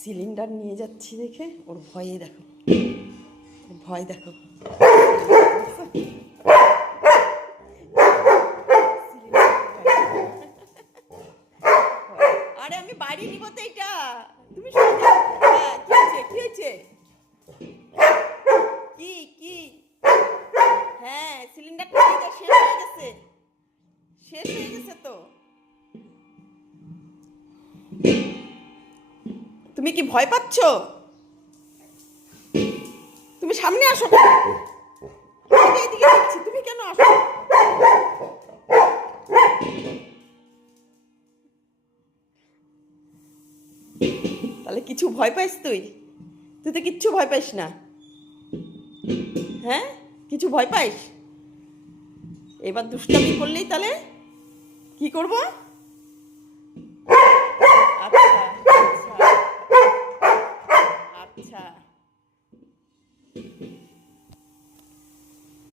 Cylinder নিয়ে যাচ্ছি দেখে ওর ভয়ে দেখো, ভয় দেখো। আরে আমি বাড়ি নিব তো এটা, তুমি হ্যাঁ, কি হয়েছে কি হয়েছে, কি কি হ্যাঁ সিলিন্ডারটা শেষ হয়ে গেছে, শেষ হয়ে গেছে তো। তুমি কি ভয় পাচ্ছ? তুমি সামনে আসো, এদিকে দেখছি, তুমি কেন আসো? তাহলে কিছু ভয় পাইস তুই? তুই তো কিচ্ছু ভয় পাইস না, হ্যাঁ কিছু ভয় পাইস? এবার দুষ্টামি করলেই তাহলে কি করবো?